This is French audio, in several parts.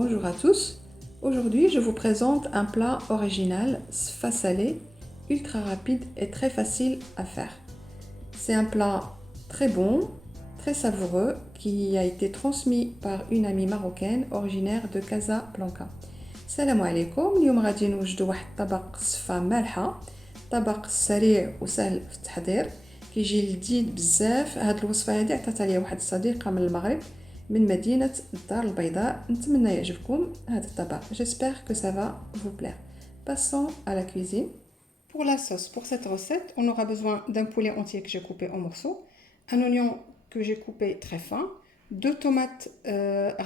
Bonjour à tous. Aujourd'hui, je vous présente un plat original, sfa salé, ultra rapide et très facile à faire. C'est un plat très bon, très savoureux, qui a été transmis par une amie marocaine originaire de Casablanca. السلام عليكم. اليوم غادي نوجدوا واحد الطبق صفة مالحة، طبق سريع وسهل في التحضير، كيجي لذيذ بزاف. هاد الوصفة هادي عطاتها ليا واحد الصديقة من المغرب من مدينة الدار البيضاء. نتمنى يعجبكم هذا الطبق. J'espère que ça va vous plaire. Passons à la cuisine. Pour la sauce, pour cette recette, on aura besoin d'un poulet entier que j'ai coupé en morceaux, un oignon que j'ai coupé très fin, deux tomates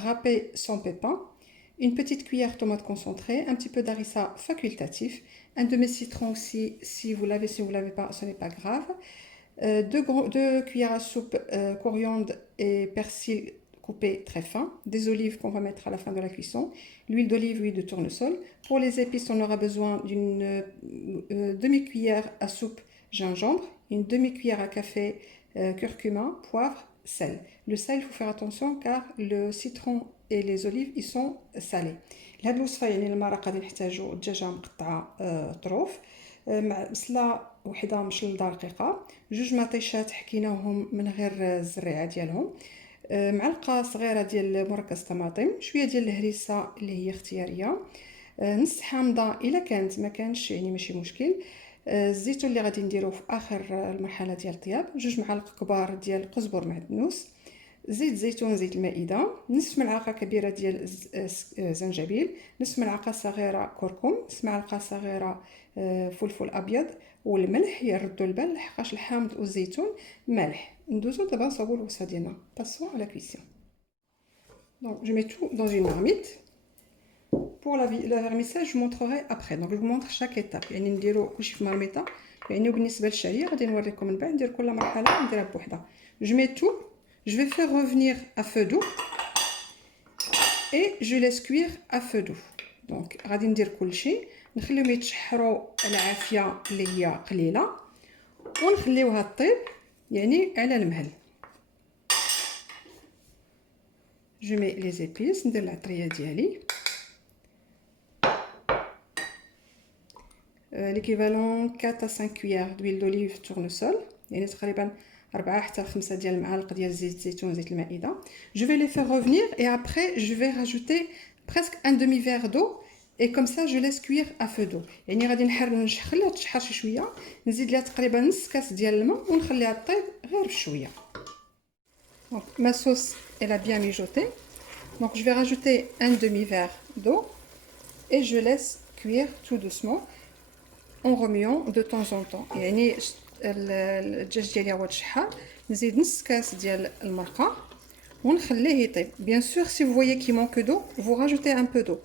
râpées sans pépins, une petite cuillère tomate concentrée, un petit peu d'harissa facultatif, un demi-citron aussi, si vous l'avez, si vous ne l'avez pas, ce n'est pas grave, deux cuillères à soupe coriandre et persil coupé très fin, des olives qu'on va mettre à la fin de la cuisson, l'huile d'olive, huile de tournesol. Pour les épices, on aura besoin d'une demi-cuillère à soupe gingembre, une demi-cuillère à café curcuma, poivre, sel. Le sel, il faut faire attention car le citron et les olives ils sont salés. لهاد الوصفه يعني المرق غادي نحتاجو الدجاجه مقطعه طروف مع بصله وحده مشلضه رقيقه، جوج مطيشات حكيناهم من غير الزريعه ديالهم، معلقه صغيره ديال مركز طماطم، شويه ديال الهريسه اللي هي اختياريه، نص حامضه الا كانت ما كانش يعني ماشي مشكل، الزيتون اللي غادي نديروه في اخر المرحله ديال الطياب، جوج معالق كبار ديال قزبر معدنوس، زيت زيتون، زيت المائدة، نصف ملعقة كبيرة ديال زنجبيل، نصف ملعقة صغيرة كركم، نصف ملعقة صغيرة فلفل أبيض، والملح يردوا البال لحقاش الحامض والزيتون مالح. ندوزو دابا نصاوبو الوصفة ديالنا. Passons à la cuisson. Donc je mets tout dans une marmite. Pour la vermicelle, je vous montrerai après. Donc je vous montre chaque étape. يعني نديرو كلشي في مرميطة، يعني وبالنسبة للشعرية غادي نوريكم من بعد ندير كل مرحلة نديرها بوحدها. Je mets tout. Je vais faire revenir à feu doux et je laisse cuire à feu doux. Donc غادي ندير كلشي نخليهم يتشحروا العافيه اللي هي قليله ونخليوها طيب يعني على المهل. Je mets les épices، ندير العطريه ديالي l'équivalent 4 à 5 cuillères d'huile d'olive tournesol، يعني تقريبا 4 حتى 5 ديال المعالق ديال زيت الزيتون زيت المائده. Je vais les faire revenir et après je vais rajouter presque un demi-verre d'eau et comme ça je laisse cuire à feu d'eau. يعني غادي نخليها تشحر شي شويه، نزيد لها تقريبا نص كاس ديال الماء ونخليها طيب غير بشويه. Donc ma sauce elle a bien mijoté. Donc je vais rajouter un demi-verre d'eau et je laisse cuire tout doucement en remuant de temps en temps. يعني الدجاج ديالي هو تشحر، نزيد نص كاس ديال المرقه ونخليه يطيب. Bien sûr, si vous voyez qu'il manque d'eau, vous rajoutez un peu d'eau.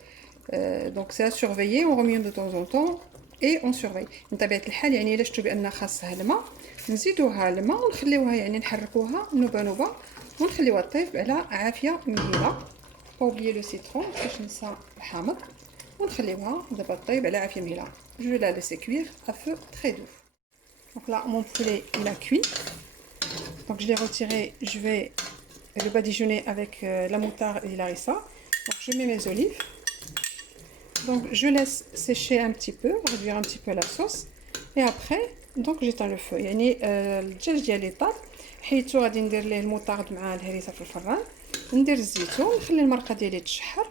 Donc c'est à surveiller, on remue de temps en temps et on surveille. بطبيعة الحال يعني الا شفتوا بان خاصها الماء نزيدوها الماء ونخليوها يعني نحركوها نوبه نوبه ونخليوها طيب على عافيه مهيله. اوبليي لو سيترون باش ننسى الحامض ونخليوها دابا طيب على عافيه مهيله. Je vais la laisser cuire à feu très doux. Donc là mon poulet il a cuit. Donc je l'ai retiré, je vais le badigeonner avec la moutarde et l'harissa. Donc je mets mes olives. Donc je laisse sécher un petit peu, réduire un petit peu la sauce. Et après, donc j'éteins le feu. يعني الدجاج ديالي طاب، حيتو غادي ندير ليه الموطارد مع الهريسه في الفران، ندير الزيتون، نخلي المرقه ديالي تشحر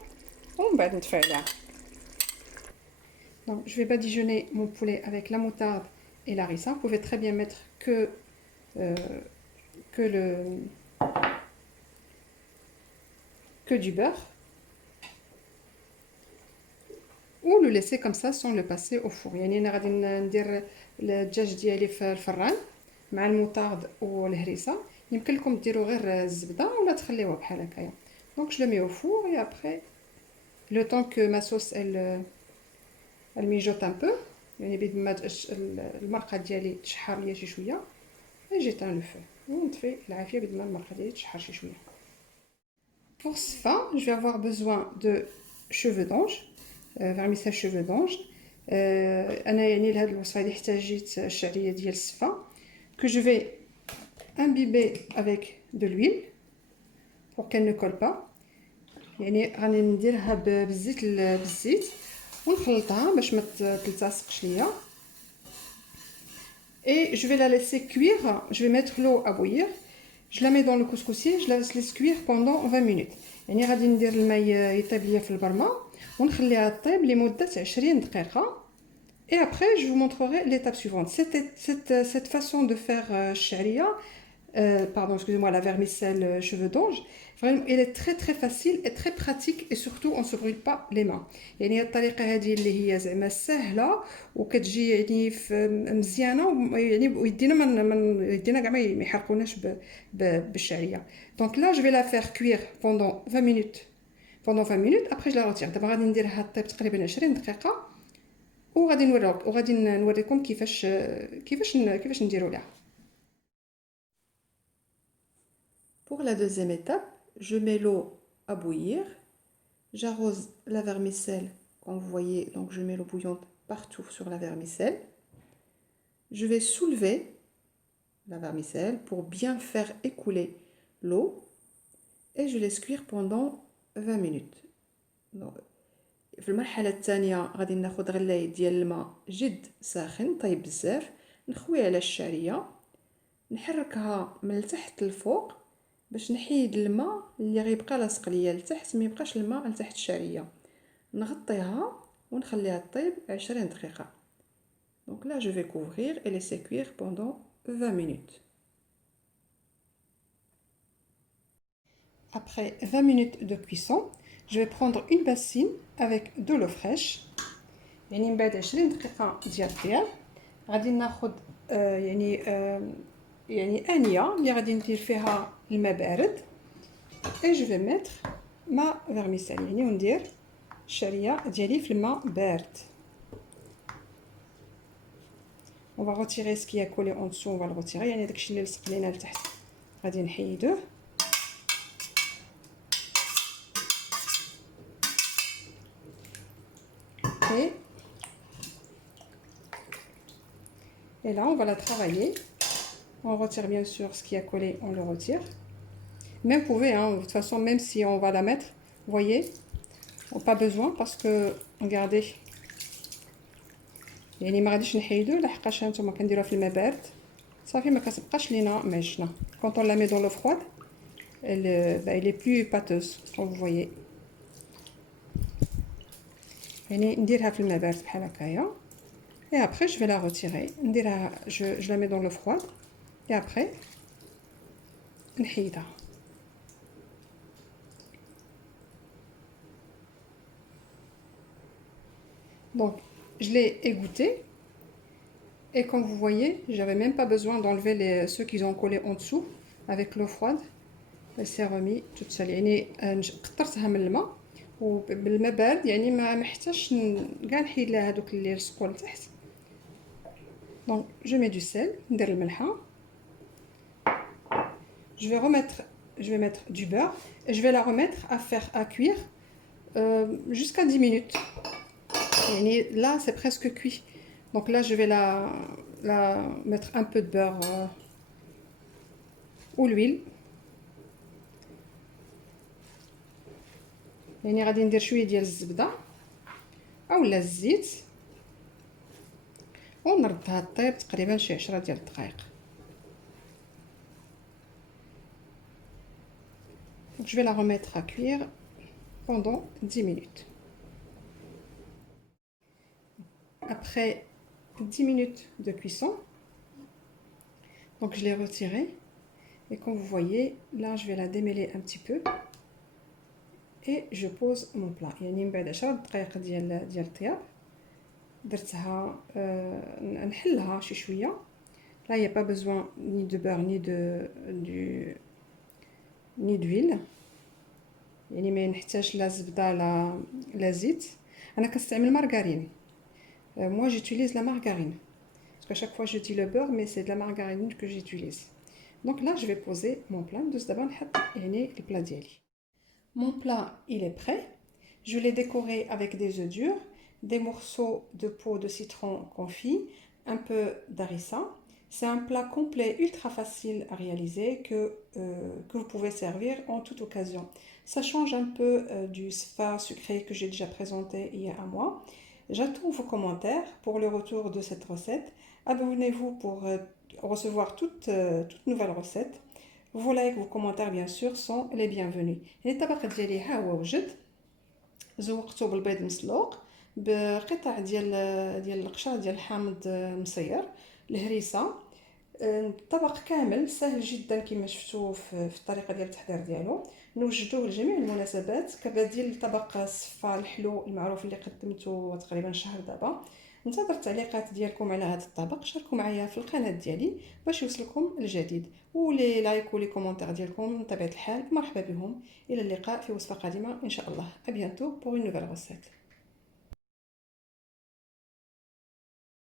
ومن بعد نطفي عليها. Donc je vais badigeonner mon poulet avec la moutarde et la harissa. Vous pouvez très bien mettre que du beurre ou le laisser comme ça sans le passer au four. يعني انا غادي ندير الدجاج ديالي في الفران مع الموطارد والهريسه، يمكن لكم ديروا غير الزبده ولا تخليوها بحال هكايا. Donc je le mets au four et après le temps que ma sauce elle mijote un peu، يعني بيد ما المرقه ديالي تشحر ليا شي شويه، j'éteins le feu ونطفي العافيه بيد ما المرقه ديالي تشحر شي شويه. Pour ce fin, je vais avoir besoin de cheveux d'ange، vermicelle cheveux d'ange. انا يعني لهاد الوصفه هذه احتاجيت الشعريه ديال الصفه que je vais imbiber avec de l'huile pour qu'elle ne colle pas. يعني غادي نديرها بالزيت ونخلطها باش ما تلتصقش ليا. Et je vais la laisser cuire, je vais mettre l'eau à bouillir, je la mets dans le couscoussier, je la laisse cuire pendant 20 minutes. يعني غادي ندير الماء يطيب ليا في البرمه ونخليها طيب لمده 20 دقيقه. Et après je vous montrerai l'étape suivante. Cette façon de faire الشعريه, pardon, excusez-moi, la vermicelle cheveux d'ange, vraiment, elle est très très facile et très pratique et surtout on ne se brûle pas les mains. يعني الطريقة هذه اللي هي زعما سهلة وكتجي يعني مزيانة يعني ويدينا يدينا كاع ما يحرقوناش بالشعرية. Donc là je vais la faire cuire pendant 20 minutes. Pendant 20 minutes, après je la retire. دابا غادي نديرها طيب تقريبا 20 دقيقة وغادي نوريكم كيفاش نديروا لها. Pour la deuxième étape, je mets l'eau à bouillir, j'arrose la vermicelle, comme vous voyez, donc je mets l'eau bouillante partout sur la vermicelle. Je vais soulever la vermicelle pour bien faire écouler l'eau et je laisse cuire pendant 20 minutes. Donc, في المرحلة الثانية غادي ناخد غلاية ديال الماء جد ساخن طيب بزاف، نخويه على الشعرية، نحركها من التحت للفوق باش نحيد الماء اللي غيبقى لاصق ليا لتحت، ما يبقاش الماء لتحت الشعريه، نغطيها ونخليها طيب 20 دقيقه. Donc là je vais couvrir et laisser cuire pendant 20 minutes. Après 20 minutes de cuisson, je vais prendre une bassine avec de l'eau fraîche. يعني من بعد 20 دقيقه ديال الطياب غادي ناخذ يعني انيه اللي غادي ندير فيها الماء بارد. Et je vais mettre ma vermicelle, يعني وندير الشعريه ديالي في الماء بارد. On va retirer ce qui a collé en dessous, on va le retirer, يعني داكشي اللي لصق لينا لتحت غادي نحيدوه. Et là on va la travailler. On retire bien sûr ce qui a collé, on le retire. Mais vous pouvez, hein, de toute façon, même si on va la mettre, vous voyez, pas besoin parce que, regardez, يعني ما غاديش نحيدو لحقاش هانتوما كنديروها في الماء بارد صافي ما كتبقاش لينا معجنه. Quand on la met dans l'eau froide, elle est plus pâteuse, comme vous voyez. يعني نديرها في الماء بارد بحال هكايا. Et après je vais la retirer, نديرها je la mets dans l'eau froide et après نحيدها. Donc je l'ai égoutté et comme vous voyez, j'avais même pas besoin d'enlever ceux qui ont collé en dessous avec l'eau froide. Elle s'est remis toute seule. يعني قطرتها من الماء وبالماء بارد يعني ما محتاجش كاع نحيد لها هذوك اللي لصقوا لتحت. Donc je mets du sel, ندير الملحه. Je vais mettre du beurre et je vais la remettre à cuire jusqu'à 10 minutes. Et là, c'est presque cuit. Donc là, je vais la mettre un peu de beurre ou l'huile. يعني غادي ندير شويه ديال الزبده اولا الزيت ونردها طيب تقريبا شي 10 ديال الدقائق. Donc je vais la remettre à cuire pendant 10 minutes. Après 10 minutes de cuisson, donc je l'ai retirée et comme vous voyez là je vais la démêler un petit peu et je pose mon plat. يعني من بعد 10 دقائق ديال الطياب درتها نحلها شي شويه. Là il n'y a pas besoin ni de beurre ni d'huile. يعني ما نحتاج لا زبده لا زيت. انا كنستعمل مارغرين. Moi j'utilise la margarine parce qu'à chaque fois je dis le beurre mais c'est de la margarine que j'utilise. Donc là je vais poser mon plat. ندوز دابا نحط يعني البلا ديالي. Mon plat il est prêt. Je l'ai décoré avec des œufs durs, des morceaux de peau de citron confit, un peu d'harissa. C'est un plat complet ultra facile à réaliser que vous pouvez servir en toute occasion. Ça change un peu du spa sucré que j'ai déjà présenté il y a un mois. J'attends vos commentaires pour le retour de cette recette. Abonnez-vous pour recevoir toute nouvelle recette. Vos likes, vos commentaires bien sûr sont les bienvenus. الطبق ديالي ها هو وجد. زوقته بالبيض مسلوق بقطع ديال القشر ديال الحامض مصير، الهريسه. الطبق كامل سهل جدا كما شفتوا في الطريقه ديال التحضير ديالو. نوجدوه لجميع المناسبات كبديل لطبق الصفا الحلو المعروف اللي قدمته تقريبا شهر دابا. ننتظر التعليقات ديالكم على هذا الطبق، شاركوا معايا في القناه ديالي باش يوصلكم الجديد، ولي لايك ولي كومونتير ديالكم من طبيعه الحال مرحبا بهم. الى اللقاء في وصفه قادمه ان شاء الله. ا بيانتو pour une nouvelle recette.